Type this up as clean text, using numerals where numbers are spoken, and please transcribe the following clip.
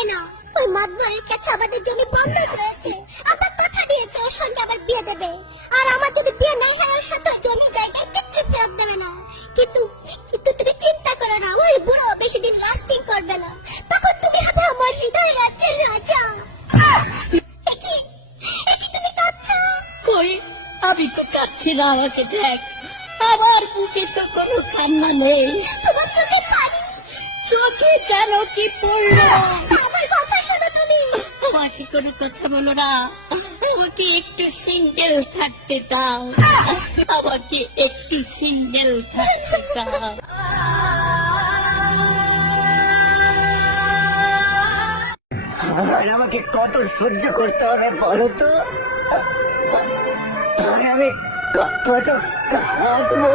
হবে না। ওই মাদবরের কাছে আমাদের জমি বন্ধক রয়েছে। আবার কথা দিয়েছে ওর সঙ্গে আবার বিয়ে দেবে। আর আমার যদি বিয়ে নাই হয় ওর সাথে জমি জায়গায় কিচ্ছু ফেরত দেবে না। কিন্তু কিন্তু তুমি চিন্তা করো না, ওই বুড়ো বেশি দিন লাস্টিং করবে না। তখন তুমি হবে আমার হৃদয় রাজ্যের রাজা। কি তুমি কাঁদছো? কই, আমি তো কাঁদছি না, আমাকে দেখ, আমার বুকে তো কোনো কান্না নেই। তোমার চোখে পানি, চোখে যেন কি পড়লো। আমার কথা শোনো তুমি। আমাকে কোনো কথা বলো না, আমাকে একটু সিঙ্গেল থাকতে দাও, আমাকে একটু সিঙ্গেল থাকতে দাও। আমাকে কত সহ্য করতে হবে বলো তো? আমি কত কাঁদবো?